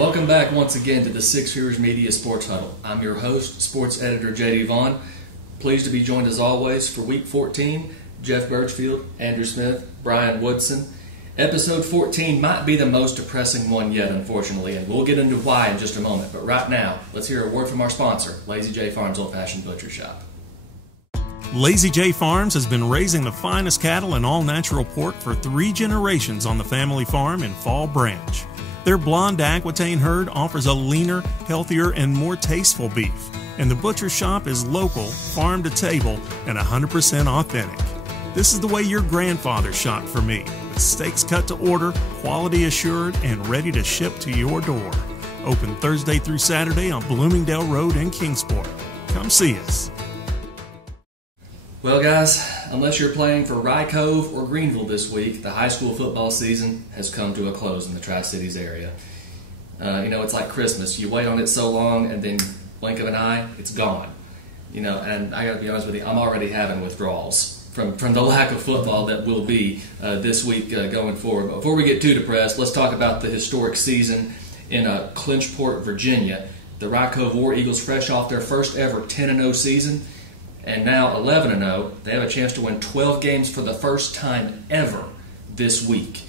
Welcome back once again to the Six Figures Media Sports Huddle. I'm your host, sports editor J.D. Vaughn. Pleased to be joined as always for Week 14, Jeff Birchfield, Andrew Smith, Brian Woodson. Episode 14 might be the most depressing one yet, unfortunately, and we'll get into why in just a moment. But right now, let's hear a word from our sponsor, Lazy J Farms Old Fashioned Butcher Shop. Lazy J Farms has been raising the finest cattle and all-natural pork for 3 generations on the family farm in Fall Branch. Their blonde Aquitaine herd offers a leaner, healthier, and more tasteful beef. And the butcher shop is local, farm to table, and 100% authentic. This is the way your grandfather shopped for me, with steaks cut to order, quality assured, and ready to ship to your door. Open Thursday through Saturday on Bloomingdale Road in Kingsport. Come see us. Well, guys, unless you're playing for Rye Cove or Greenville this week, the high school football season has come to a close in the Tri-Cities area. It's like Christmas. You wait on it so long, and then blink of an eye, it's gone. And I got to be honest with you, I'm already having withdrawals from the lack of football that will be this week going forward. But before we get too depressed, let's talk about the historic season in Clinchport, Virginia. The Rye Cove War Eagles, fresh off their first ever 10-0 season, and now 11-0, they have a chance to win 12 games for the first time ever this week.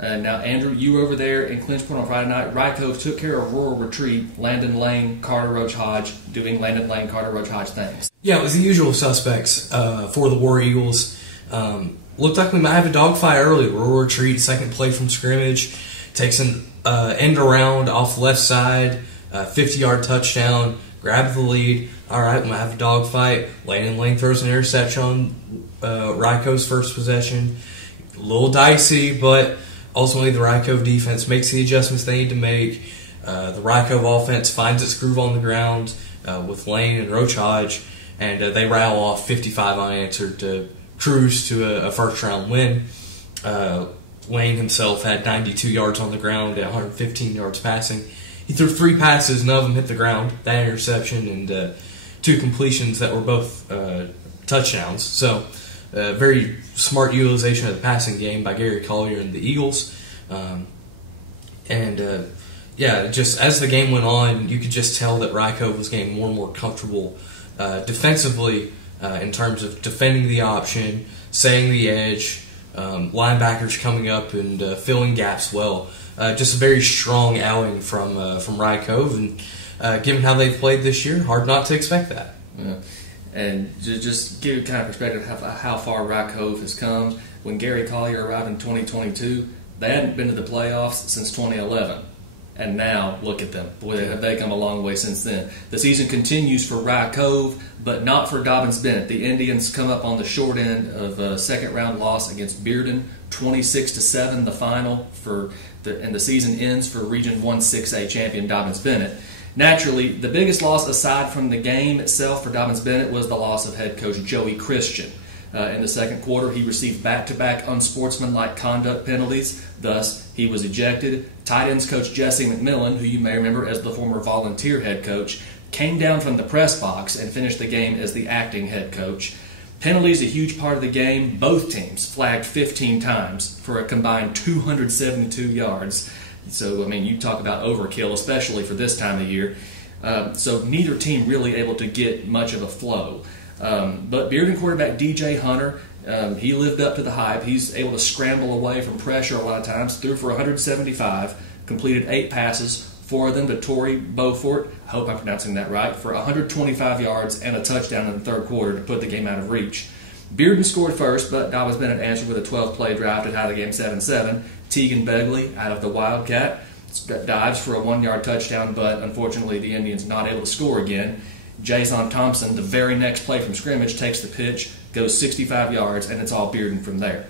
Now, Andrew, you were over there in Clinchport on Friday night. Rye Cove took care of Rural Retreat, Landon Lane, Carter Roach Hodge, doing Landon Lane, Carter Roach Hodge things. Yeah, it was the usual suspects for the War Eagles. Looked like we might have a dogfight early. Rural Retreat, second play from scrimmage, takes an end around off the left side, 50-yard touchdown, grabs the lead. All right, we might have a dogfight. Landon Lane throws an interception on Rye Cove's first possession. A little dicey, but ultimately the Rye Cove defense makes the adjustments they need to make. The Rye Cove offense finds its groove on the ground with Lane and Roach Hodge, and they rattle off 55 unanswered to cruise to a first-round win. Lane himself had 92 yards on the ground and 115 yards passing. He threw 3 passes, none of them hit the ground, that interception, and 2 completions that were both touchdowns. So, very smart utilization of the passing game by Gary Collier and the Eagles. Just as the game went on, you could just tell that Rye Cove was getting more and more comfortable defensively in terms of defending the option, setting the edge, linebackers coming up and filling gaps well. Just a very strong outing from Rye Cove, and given how they've played this year, hard not to expect that. Yeah. And just give you kind of perspective of how far Rye Cove has come. When Gary Collier arrived in 2022, they hadn't been to the playoffs since 2011. And now, look at them. Boy, have they come a long way since then. The season continues for Rye Cove, but not for Dobyns-Bennett. The Indians come up on the short end of a second-round loss against Bearden, 26-7, the final, and the season ends for Region 1-6A champion Dobyns-Bennett. Naturally, the biggest loss aside from the game itself for Dobyns-Bennett was the loss of head coach Joey Christian. In the second quarter, he received back-to-back unsportsmanlike conduct penalties. Thus, he was ejected. Tight ends coach Jesse McMillan, who you may remember as the former volunteer head coach, came down from the press box and finished the game as the acting head coach. Penalties, a huge part of the game. Both teams flagged 15 times for a combined 272 yards. So, you talk about overkill, especially for this time of year. So neither team really able to get much of a flow. But Bearden quarterback DJ Hunter, he lived up to the hype. He's able to scramble away from pressure a lot of times, threw for 175, completed 8 passes, 4 of them to Torrey Beaufort, I hope I'm pronouncing that right, for 125 yards and a touchdown in the third quarter to put the game out of reach. Bearden scored first, but Dobyns-Bennett answered with a 12-play drive to tie the game 7-7. Tegan Begley out of the Wildcat dives for a 1-yard touchdown, but unfortunately the Indians not able to score again. Jason Thompson, the very next play from scrimmage, takes the pitch, goes 65 yards, and it's all Bearden from there.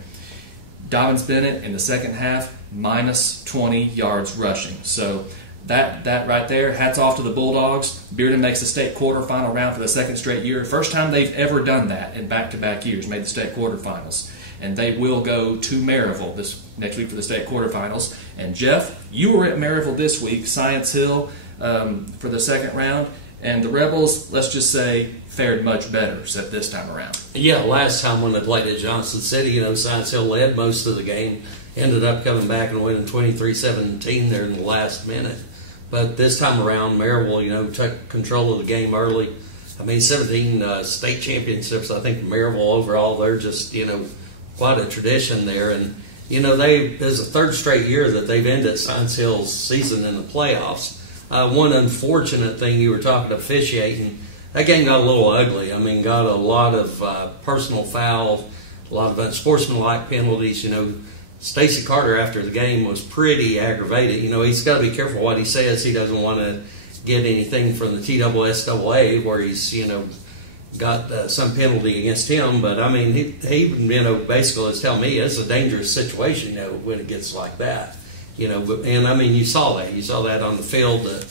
Dobyns-Bennett in the second half, minus 20 yards rushing. So that right there, hats off to the Bulldogs. Bearden makes the state quarterfinal round for the second straight year. First time they've ever done that in back-to-back years, made the state quarterfinals. And they will go to Maryville this next week for the state quarterfinals. And Jeff, you were at Maryville this week, Science Hill, for the second round. And the Rebels, let's just say, fared much better this time around. Yeah, last time when they played at Johnson City, Science Hill led most of the game, ended up coming back and winning 23-17 there in the last minute. But this time around, Maryville, took control of the game early. I mean, 17 state championships. I think Maryville overall, they're just, quite a tradition there. And, there's a third straight year that they've ended Science Hill's season in the playoffs. One unfortunate thing, you were talking officiating, that game got a little ugly. I mean, got a lot of personal fouls, a lot of unsportsmanlike penalties. Stacy Carter after the game was pretty aggravated. He's got to be careful what he says. He doesn't want to get anything from the TSSAA where he's, got some penalty against him. But, I mean, he basically is telling me it's a dangerous situation, when it gets like that. And, I mean, you saw that. You saw that on the field. The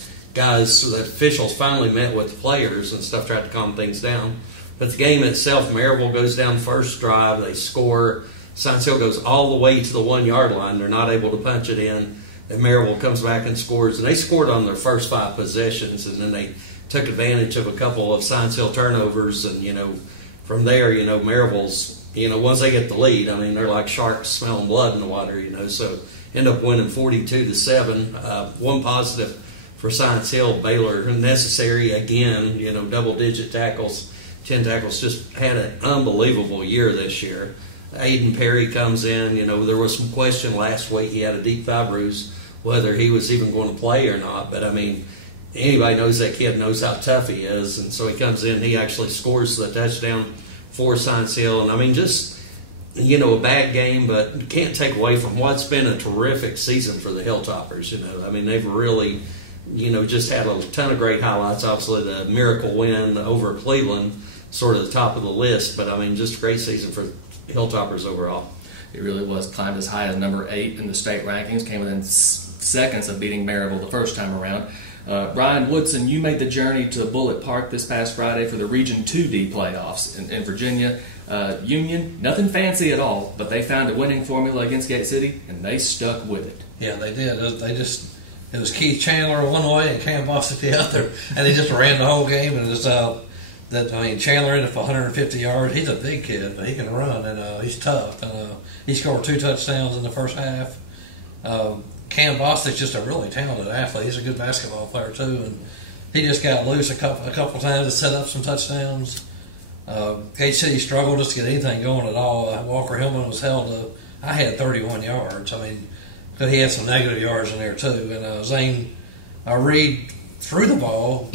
officials finally met with the players and stuff, tried to calm things down. But the game itself, Maryville goes down first drive. They score. Science Hill goes all the way to the 1 yard line. They're not able to punch it in. And Maryville comes back and scores. And they scored on their first 5 possessions. And then they took advantage of a couple of Science Hill turnovers. And, from there, Maryville's, once they get the lead, I mean, they're like sharks smelling blood in the water, So end up winning 42-7. One positive for Science Hill, Baylor necessary again, double-digit tackles, 10 tackles, just had an unbelievable year this year. Aiden Perry comes in, there was some question last week. He had a deep thigh bruise, whether he was even going to play or not. But, I mean, anybody knows that kid knows how tough he is. And so he comes in, he actually scores the touchdown for Science Hill. And, I mean, just, a bad game, but you can't take away from what's been a terrific season for the Hilltoppers. I mean, they've really, just had a ton of great highlights. Obviously, the miracle win over Cleveland, sort of the top of the list. But, I mean, just a great season for Hilltoppers overall. It really was. Climbed as high as number 8 in the state rankings. Came within seconds of beating Maryville the first time around. Brian Woodson, you made the journey to Bullitt Park this past Friday for the Region 2D playoffs in Virginia. Union, nothing fancy at all, but they found a winning formula against Gate City, and they stuck with it. Yeah, they did. It was Keith Chandler one way and Cam Bostic the other, and they just ran the whole game. And Chandler ended up 150 yards. He's a big kid, but he can run, and he's tough. And he scored 2 touchdowns in the first half. Cam Bostic's just a really talented athlete. He's a good basketball player too, and he just got loose a couple times to set up some touchdowns. Gate City struggled just to get anything going at all. Walker Hillman was held to, I had 31 yards. I mean, but he had some negative yards in there too. And Zane Reed threw the ball,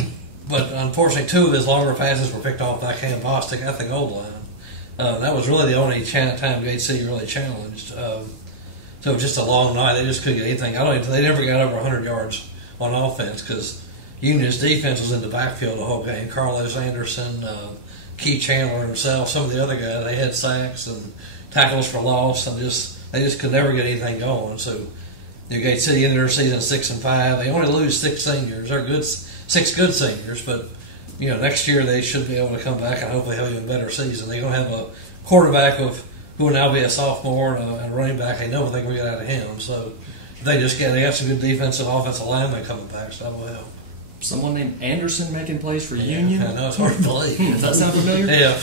but unfortunately 2 of his longer passes were picked off by Cam Bostic at the goal line. That was really the only time Gate City really challenged. So it was just a long night. They just couldn't get anything. They never got over 100 yards on offense because Union's defense was in the backfield the whole game. Carlos Anderson, Keith Chandler himself, some of the other guys, they had sacks and tackles for loss, and they just could never get anything going. So Gate City ended their season 6-5. They only lose 6 seniors. They're good, 6 good seniors, but next year they should be able to come back and hopefully have an even better season. They're going to have a quarterback who will now be a sophomore and a running back. They know what they can get out of him. So they have some good defensive offensive linemen coming back, so that will help. Someone named Anderson making plays for Union? I know, it's hard to believe. Does that sound familiar? Yeah.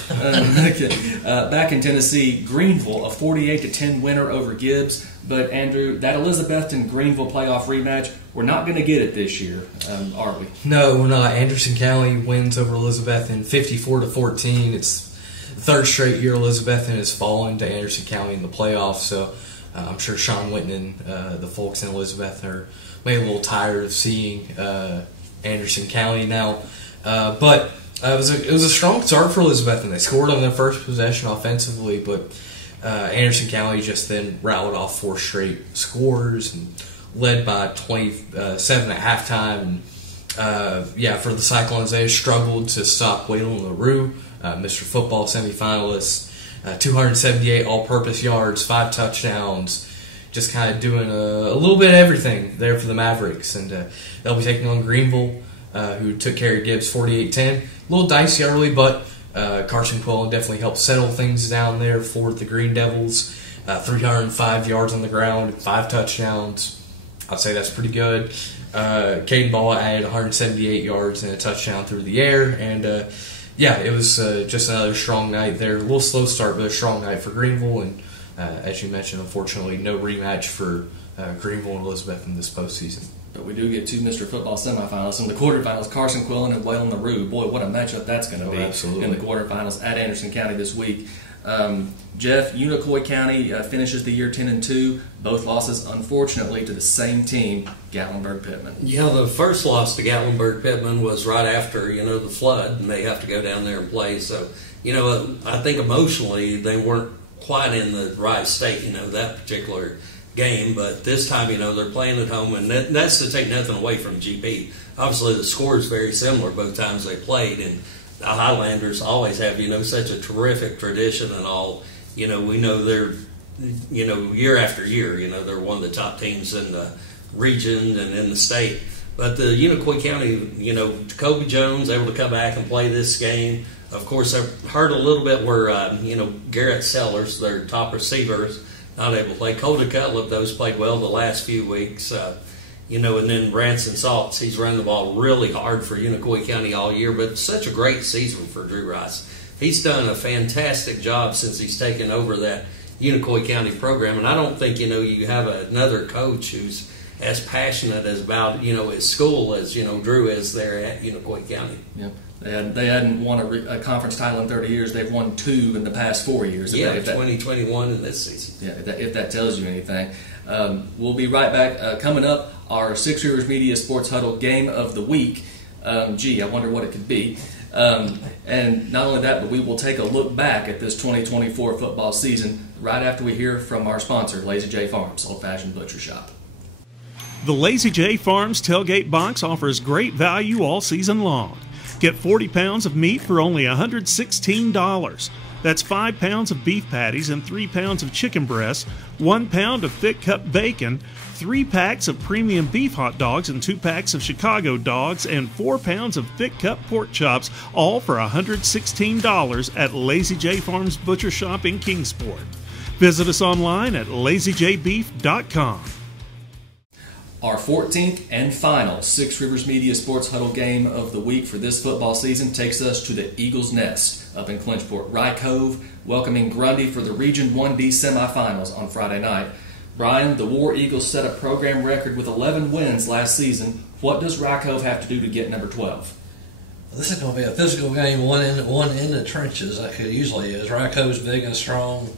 Okay. Back in Tennessee, Greenville, a 48-10 winner over Gibbs. But, Andrew, that Elizabethton-Greenville playoff rematch, we're not going to get it this year, are we? No, we're not. Anderson County wins over Elizabethton 54-14. It's the 3rd straight year Elizabethton has fallen to Anderson County in the playoffs. So I'm sure Sean Whitten and the folks in Elizabethton are maybe a little tired of seeing Anderson County now. But it was a strong start for Elizabethton. They scored on their first possession offensively, but Anderson County just then rattled off 4 straight scores and led by 27 at halftime. For the Cyclones, they struggled to stop Waylon LaRue, Mr. Football semifinalists. 278 all-purpose yards, 5 touchdowns, just kind of doing a little bit of everything there for the Mavericks. And they'll be taking on Greenville, who took care of Gibbs 48-10. A little dicey early, but Carson Quillen definitely helped settle things down there for the Green Devils. 305 yards on the ground, 5 touchdowns. I'd say that's pretty good. Caden Ball added 178 yards and a touchdown through the air. And, it was just another strong night there. A little slow start, but a strong night for Greenville. And as you mentioned, unfortunately, no rematch for Greenville and Elizabeth in this postseason. But we do get two Mr. Football semifinalists. In the quarterfinals, Carson Quillen and Waylon LaRue. Boy, what a matchup that's going to be absolutely. in the quarterfinals at Anderson County this week. Jeff, Unicoi County finishes the year 10-2. Both losses, unfortunately, to the same team, Gatlinburg-Pittman. Yeah, the first loss to Gatlinburg-Pittman was right after, the flood, and they have to go down there and play. So, I think emotionally they weren't quite in the right state, that particular game. But this time, they're playing at home, and that's to take nothing away from GP. Obviously, the score is very similar both times they played, and the Highlanders always have, such a terrific tradition and all. We know they're, year after year, they're one of the top teams in the region and in the state. But the Unicoi County, Jacoby Jones able to come back and play this game. Of course, I've heard a little bit where, Garrett Sellers, their top receivers, not able to play. Colton Cutlip, those played well the last few weeks. And then Branson Saltz, he's running the ball really hard for Unicoi County all year, but such a great season for Drew Rice. He's done a fantastic job since he's taken over that Unicoi County program, and I don't think, you have another coach who's as passionate as about, his school as, Drew is there at Unicoi County. Yep. They hadn't won a conference title in 30 years. They've won 2 in the past 4 years. Yeah, 2021 in this season. Yeah, if that tells you anything. We'll be right back. Coming up, our Six Rivers Media Sports Huddle Game of the Week. I wonder what it could be. And not only that, but we will take a look back at this 2024 football season right after we hear from our sponsor, Lazy J Farms, Old Fashioned Butcher Shop. The Lazy J Farms Tailgate Box offers great value all season long. Get 40 pounds of meat for only $116. That's 5 pounds of beef patties and 3 pounds of chicken breasts, 1 pound of thick cut bacon, 3 packs of premium beef hot dogs and 2 packs of Chicago dogs, and 4 pounds of thick cut pork chops, all for $116 at Lazy J Farms Butcher Shop in Kingsport. Visit us online at lazyjbeef.com. Our 14th and final Six Rivers Media Sports Huddle Game of the Week for this football season takes us to the Eagles' Nest up in Clinchport. Rye Cove welcoming Grundy for the Region 1D semifinals on Friday night. Brian, the War Eagles set a program record with 11 wins last season. What does Rye Cove have to do to get number 12? This is going to be a physical game, one in the trenches like it usually is. Rye Cove's big and strong.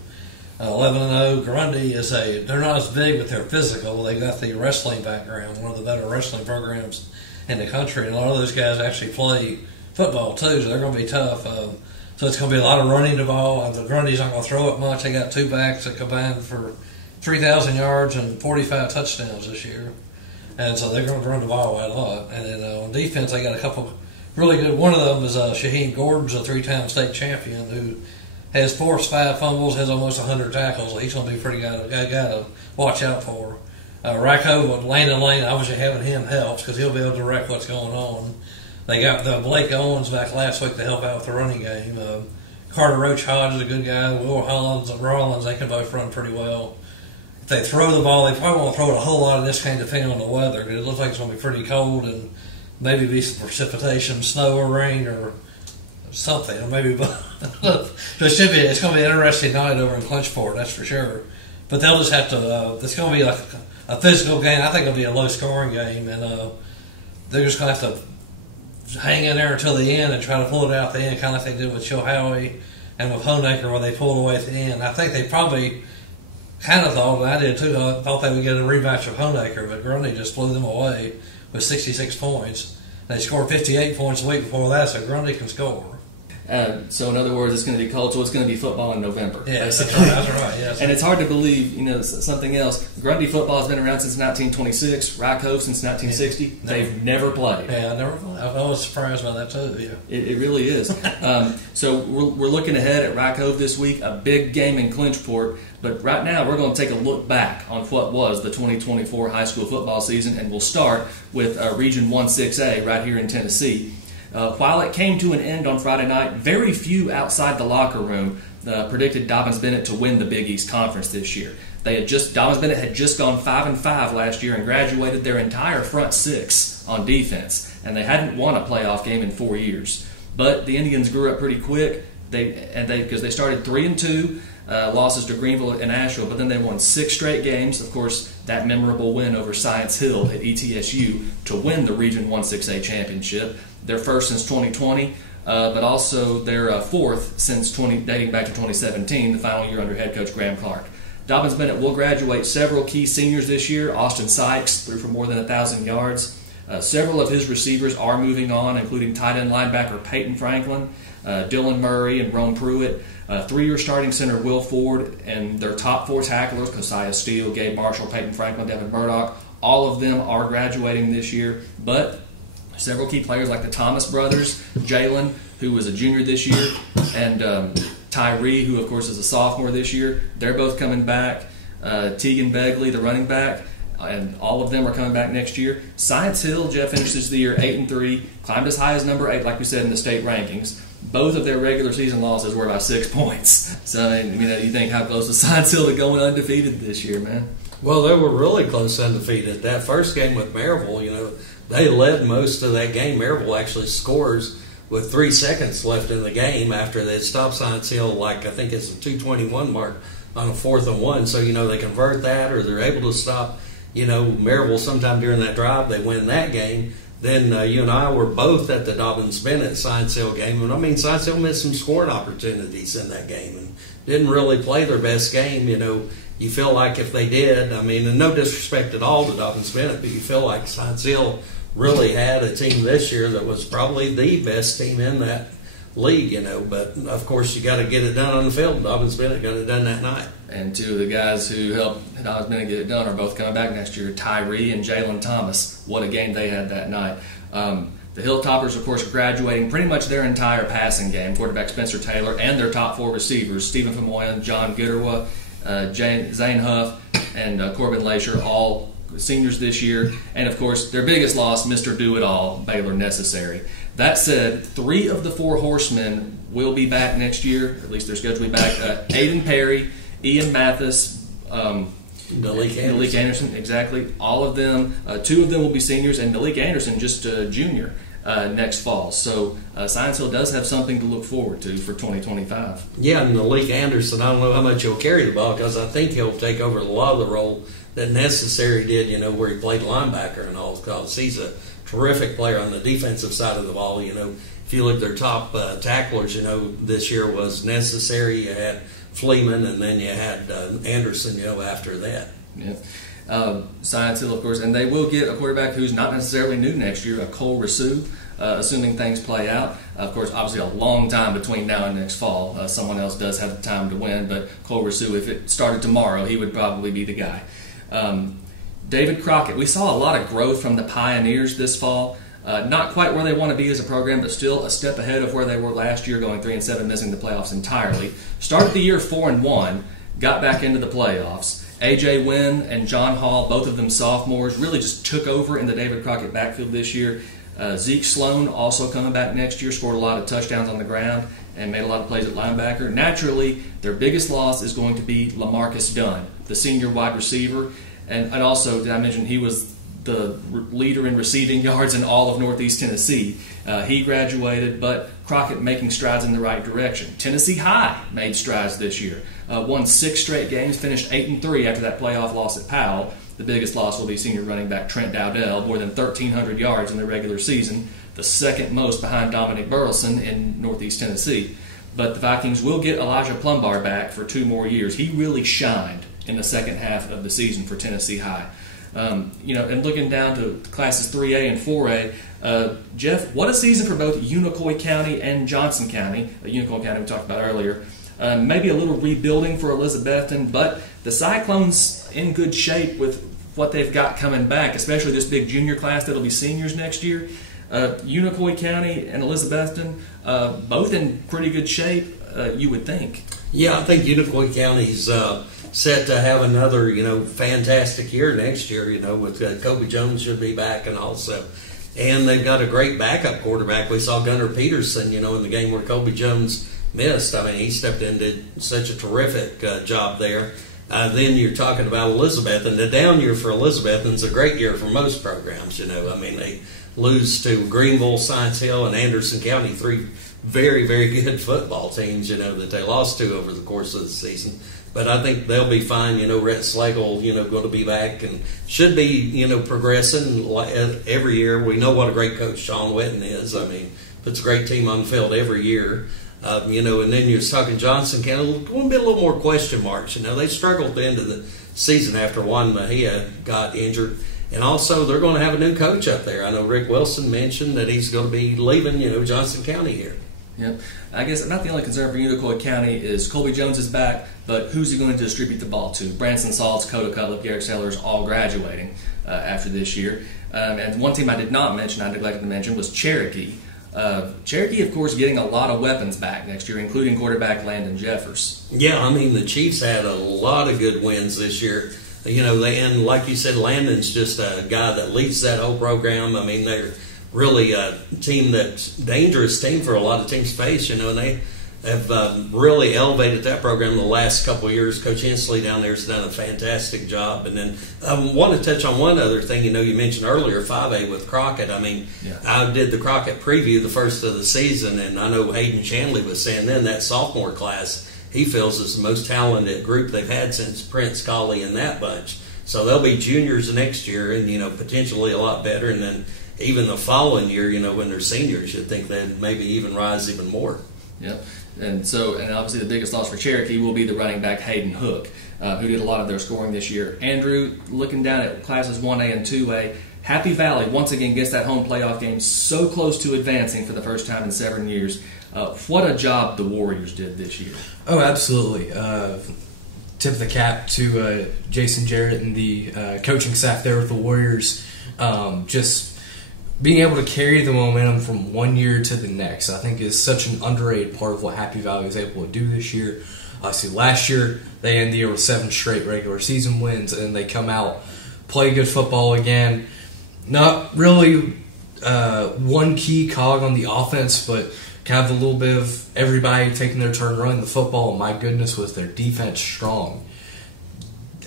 11-0. Grundy they're not as big, but they're physical. They got the wrestling background, one of the better wrestling programs in the country. And a lot of those guys actually play football too, so they're going to be tough. So it's going to be a lot of running the ball. Grundy's not going to throw it much. They got 2 backs that combined for 3,000 yards and 45 touchdowns this year. And so they're going to run the ball a lot. And then on defense, they got a couple really good. One of them is Shaheen Gordon's a 3-time state champion who has forced 5 fumbles, has almost 100 tackles. He's going to be a pretty guy to watch out for. Rye Cove, Landon Lane, obviously having him helps because he'll be able to direct what's going on. They got Blake Owens back last week to help out with the running game. Carter Roach Hodge is a good guy. Will Hollins and Rollins, they can both run pretty well. If they throw the ball, they probably won't throw it a whole lot in this game depending on the weather. It looks like it's going to be pretty cold and maybe be some precipitation, snow or rain or something, or maybe it's going to be an interesting night over in Clinchport, that's for sure. But they'll just have to. It's going to be like a physical game. I think it'll be a low-scoring game, and they're just going to have to hang in there until the end and try to pull it out at the end, kind of like they did with Chilhowie and with Honaker, where they pulled away at the end. I think they probably kind of thought, and I did too, I thought they would get a rematch of Honaker, but Grundy just blew them away with 66 points. They scored 58 points a week before that, so Grundy can score. So in other words, it's going to be cold, so it's going to be football in November. Yeah, that's right. Yes. And it's hard to believe, something else. Grundy football has been around since 1926. Rye Cove since 1960. Yeah. They've never played. Yeah, never played. I was surprised by that too. Yeah, it really is. So we're looking ahead at Rye Cove this week, a big game in Clinchport. But right now, we're going to take a look back on what was the 2024 high school football season, and we'll start with Region 1-6A right here in Tennessee. While it came to an end on Friday night, very few outside the locker room predicted Dobyns-Bennett to win the Big East Conference this year. Dobyns-Bennett had just gone 5-5 last year and graduated their entire front 6 on defense, and they hadn't won a playoff game in 4 years. But the Indians grew up pretty quick. Because they started 3-2. losses to Greenville and Asheville, but then they won 6 straight games. Of course, that memorable win over Science Hill at ETSU to win the Region 1-6A championship. Their first since 2020, but also their fourth since dating back to 2017, the final year under head coach Graham Clark. Dobyns-Bennett will graduate several key seniors this year. Austin Sykes threw for more than 1,000 yards. Several of his receivers are moving on, including tight end linebacker Peyton Franklin, Dylan Murray, and Rome Pruitt. 3-year starting center Will Ford, and their top 4 tacklers, Kosiah Steele, Gabe Marshall, Peyton Franklin, Devin Murdoch, all of them are graduating this year. But several key players like the Thomas brothers, Jalen, who was a junior this year, and Tyree, who of course is a sophomore this year, they're both coming back. Tegan Begley, the running back, and all of them are coming back next year. Science Hill, Jeff finishes the year 8-3, climbed as high as number 8, like we said in the state rankings. Both of their regular season losses were by 6 points. So, you think how close was Science Hill to going undefeated this year, man? Well, they were really close to undefeated. That first game with Maryville, they led most of that game. Maryville actually scores with 3 seconds left in the game after they stopped Science Hill, I think it's a 2:21 mark on a 4th and 1. So, they convert that, or they're able to stop Maryville sometime during that drive. They win that game. Then you and I were both at the Dobyns-Bennett Science Hill game. And Science Hill missed some scoring opportunities in that game and didn't really play their best game. You feel like if they did, and no disrespect at all to Dobyns-Bennett, but you feel like Science Hill really had a team this year that was probably the best team in that league, But, of course, you got to get it done on the field. Dobyns-Bennett got it done that night. And 2 of the guys who helped Dobyns-Bennett get it done are both coming back next year, Tyree and Jalen Thomas. What a game they had that night. The Hilltoppers, of course, graduating pretty much their entire passing game. Quarterback Spencer Taylor and their top 4 receivers, Stephen Famoyan, John Gitterwa, Zane Huff, and Corbin Lasher, all seniors this year. And, of course, their biggest loss, Mr. Do-It-All, Baylor Necessary. That said, 3 of the 4 horsemen will be back next year. At least they're scheduled to be back. Aiden Perry, Ian Mathis, Malik Anderson, exactly. All of them. 2 of them will be seniors, and Malik Anderson just a junior next fall. So Science Hill does have something to look forward to for 2025. Yeah, and Malik Anderson, I don't know how much he'll carry the ball because I think he'll take over a lot of the role that Necessary did, where he played linebacker and all, because he's a terrific player on the defensive side of the ball. If you look at their top tacklers, this year was Necessary. You had Fleeman, and then you had Anderson, after that. Yeah. Science Hill, of course, and they will get a quarterback who's not necessarily new next year, Cole Rasu, assuming things play out. Of course, obviously a long time between now and next fall. Someone else does have the time to win, but Cole Rasu, if it started tomorrow, he would probably be the guy. David Crockett, we saw a lot of growth from the Pioneers this fall. Not quite where they want to be as a program, but still a step ahead of where they were last year, going 3-7, missing the playoffs entirely. Started the year 4-1, got back into the playoffs. A.J. Wynn and John Hall, both of them sophomores, really just took over in the David Crockett backfield this year. Zeke Sloan also coming back next year, scored a lot of touchdowns on the ground and made a lot of plays at linebacker. Naturally, their biggest loss is going to be LaMarcus Dunn, the senior wide receiver. And also, did I mention he was the leader in receiving yards in all of Northeast Tennessee. He graduated, but Crockett making strides in the right direction. Tennessee High made strides this year. Won 6 straight games, finished 8-3 after that playoff loss at Powell. The biggest loss will be senior running back Trent Dowdell, more than 1,300 yards in the regular season, the second most behind Dominic Burleson in Northeast Tennessee. But the Vikings will get Elijah Plumbar back for 2 more years. He really shined in the second half of the season for Tennessee High. And looking down to classes 3A and 4A, Jeff, what a season for both Unicoi County and Johnson County. Unicoi County we talked about earlier. Maybe a little rebuilding for Elizabethton, but the Cyclones in good shape with what they've got coming back, especially this big junior class that'll be seniors next year. Unicoi County and Elizabethton, both in pretty good shape, you would think. Yeah, I think Unicoi County's set to have another, fantastic year next year, with Kobe Jones should be back and also. And they've got a great backup quarterback. We saw Gunnar Peterson, in the game where Kobe Jones missed. I mean, he stepped in and did such a terrific job there. Then you're talking about Elizabethton. The down year for Elizabethton's a great year for most programs, they lose to Greenville, Science Hill, and Anderson County, 3 very, very good football teams, that they lost to over the course of the season. But I think they'll be fine. Rhett Slagle, going to be back and should be, progressing every year. We know what a great coach Sean Witten is. I mean, puts a great team on the field every year. And then you was talking Johnson County, going to be a little more question marks. They struggled at the end of the season after Juan Mejia got injured. And also, they're going to have a new coach up there. I know Rick Wilson mentioned that he's going to be leaving, Johnson County here. Yep. I guess not the only concern for Unicoi County is Colby Jones is back, but who's he going to distribute the ball to? Branson Saltz, Coda Cutler, Garrett Sellers, all graduating after this year. And one team I did not mention, I neglected to mention, was Cherokee. Cherokee, of course, getting a lot of weapons back next year, including quarterback Landon Jeffers. Yeah, I mean, the Chiefs had a lot of good wins this year. And like you said, Landon's just a guy that leads that whole program. I mean, they're really a team that's dangerous team for a lot of teams to face, and they have really elevated that program in the last couple of years. Coach Hensley down there has done a fantastic job. And then I want to touch on one other thing. You mentioned earlier 5A with Crockett. I mean, yeah. I did the Crockett preview the first of the season, and I know Hayden Shanley was saying then that sophomore class he feels is the most talented group they've had since Prince Colley and that bunch. So they'll be juniors next year and, potentially a lot better. And then even the following year, when they're seniors, you'd think they'd maybe even rise even more. Yep. And obviously the biggest loss for Cherokee will be the running back Hayden Hook, who did a lot of their scoring this year. Andrew, looking down at classes 1A and 2A, Happy Valley once again gets that home playoff game so close to advancing for the first time in 7 years. What a job the Warriors did this year. Oh, absolutely. Tip of the cap to Jason Jarrett and the coaching staff there with the Warriors. Just being able to carry the momentum from one year to the next, I think, is such an underrated part of what Happy Valley was able to do this year. Obviously, last year they ended the year with 7 straight regular season wins, and they come out, play good football again. Not really one key cog on the offense, but kind of a little bit of everybody taking their turn running the football. And my goodness, was their defense strong.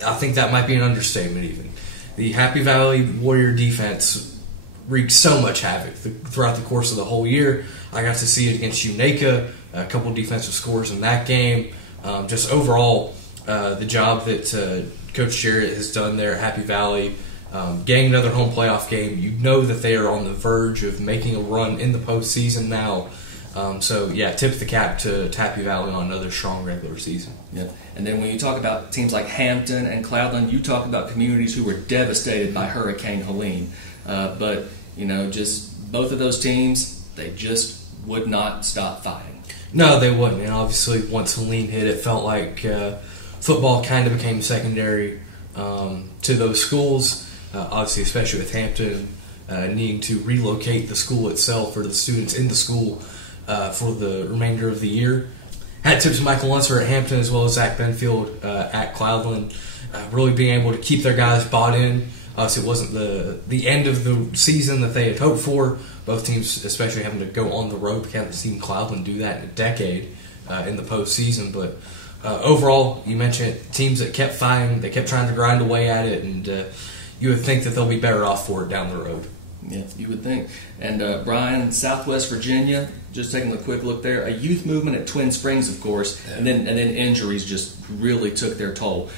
I think that might be an understatement even. The Happy Valley Warrior defense wreaked so much havoc throughout the course of the whole year. I got to see it against Unaka, a couple of defensive scores in that game. Just overall, the job that Coach Jarrett has done there at Happy Valley, getting another home playoff game. You know that they are on the verge of making a run in the postseason now. Tip the cap to Happy Valley on another strong regular season. Yeah. And then when you talk about teams like Hampton and Cloudland, you talk about communities who were devastated by Hurricane Helene. But just both of those teams, they just would not stop fighting. No, they wouldn't. And obviously, once Helene hit, it felt like football kind of became secondary to those schools. Obviously, especially with Hampton needing to relocate the school itself or the students in the school for the remainder of the year. Hat tips to Michael Unser at Hampton as well as Zach Benfield at Cloudland, really being able to keep their guys bought in. Obviously, it wasn't the end of the season that they had hoped for. Both teams, especially having to go on the road, we haven't seen Cloudland do that in a decade in the postseason. But overall, you mentioned teams that kept fighting, they kept trying to grind away at it, and you would think that they'll be better off for it down the road. Yeah, you would think. And Brian, Southwest Virginia, just taking a quick look there, a youth movement at Twin Springs, of course, and then injuries just really took their toll.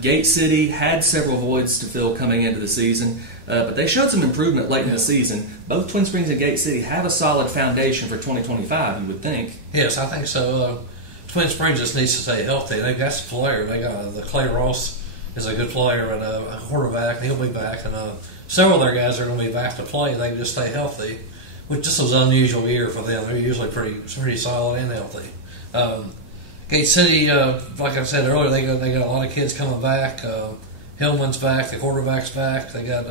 Gate City had several voids to fill coming into the season, but they showed some improvement late in the season. Both Twin Springs and Gate City have a solid foundation for 2025, you would think. Yes, I think so. Twin Springs just needs to stay healthy. They got some players. They got the Clay Ross is a good player and a quarterback, and he'll be back. And several of their guys are going to be back to play. They can just stay healthy, which just was an unusual year for them. They're usually pretty solid and healthy. Gate City, like I said earlier, they got a lot of kids coming back. Hillman's back, the quarterback's back. They got,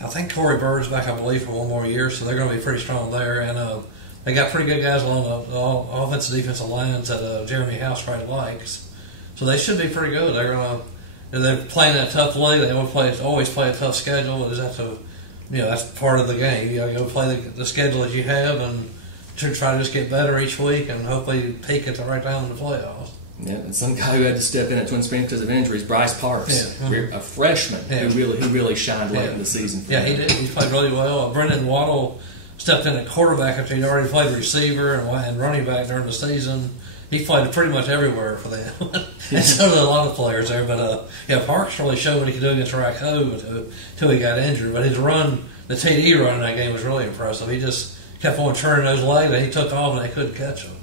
I think Corey Bird's back, I believe, for one more year, so they're going to be pretty strong there. And they got pretty good guys along the offensive defensive lines that Jeremy House probably likes. So they should be pretty good. They're playing that tough league. They always play a tough schedule. That's part of the game. You go play the schedule that you have and try to just get better each week and hopefully peak at the right time in the playoffs. Yeah, and some guy who had to step in at Twin Springs because of injuries, Bryce Parks, a freshman who really shined late in the season. Yeah, he did. He played really well. Brendan Waddle stepped in at quarterback after he'd already played receiver and running back during the season. He played pretty much everywhere for them. And so did a lot of players there. But Parks really showed what he could do against Rye Cove until he got injured. But his run, the TD run in that game was really impressive. He just kept on turning those legs, and he took off, and they couldn't catch him.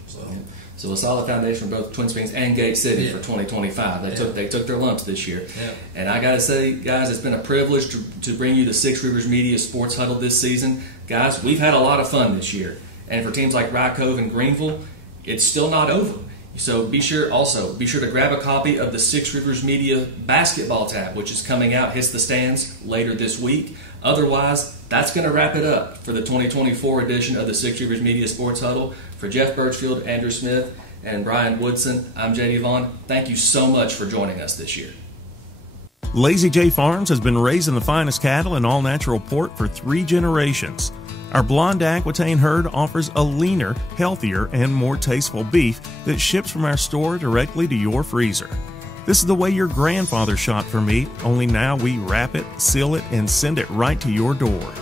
So a solid foundation for both Twin Springs and Gate City for 2025. They took their lumps this year. Yeah. And I got to say, guys, it's been a privilege to bring you the Six Rivers Media Sports Huddle this season. Guys, we've had a lot of fun this year. And for teams like Rye Cove and Greenville, it's still not over. So be sure to grab a copy of the Six Rivers Media Basketball tab, which is coming out, hits the stands later this week. Otherwise, that's going to wrap it up for the 2024 edition of the Six Rivers Media Sports Huddle. For Jeff Birchfield, Andrew Smith, and Brian Woodson, I'm J.D. Vaughn. Thank you so much for joining us this year. Lazy J Farms has been raising the finest cattle in all-natural pork for 3 generations. Our blonde Aquitaine herd offers a leaner, healthier, and more tasteful beef that ships from our store directly to your freezer. This is the way your grandfather shot for meat, only now we wrap it, seal it, and send it right to your door.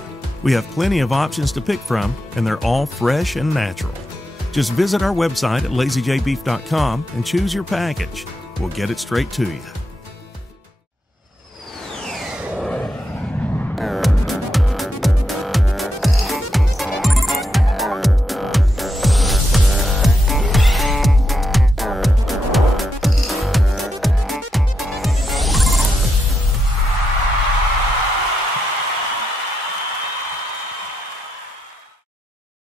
We have plenty of options to pick from, and they're all fresh and natural. Just visit our website at lazyjbeef.com and choose your package. We'll get it straight to you.